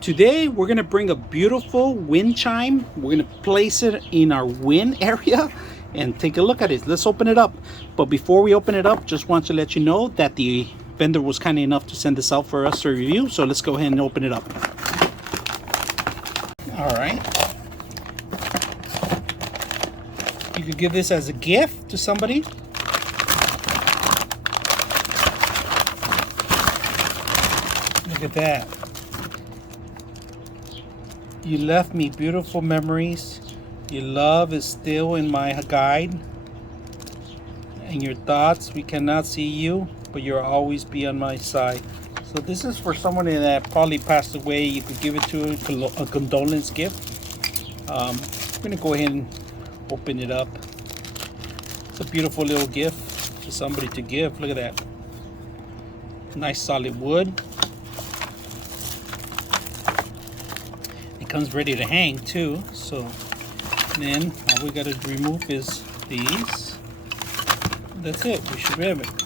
Today we're gonna bring a beautiful wind chime. We're gonna place it in our wind area and take a look at it. Let's open it up. But before we open it up, just want to let you know that the vendor was kind enough to send this out for us to review. So let's go ahead and open it up. All right. You could give this as a gift to somebody. Look at that. You left me beautiful memories. Your love is still in my guide. And your thoughts, we cannot see you, but you'll always be on my side. So this is for someone that probably passed away. You could give it to a condolence gift. I'm gonna go ahead and open it up. It's a beautiful little gift for somebody to give. Look at that. Nice solid wood. It comes ready to hang too. So then all we gotta remove is these. That's it. We should have it.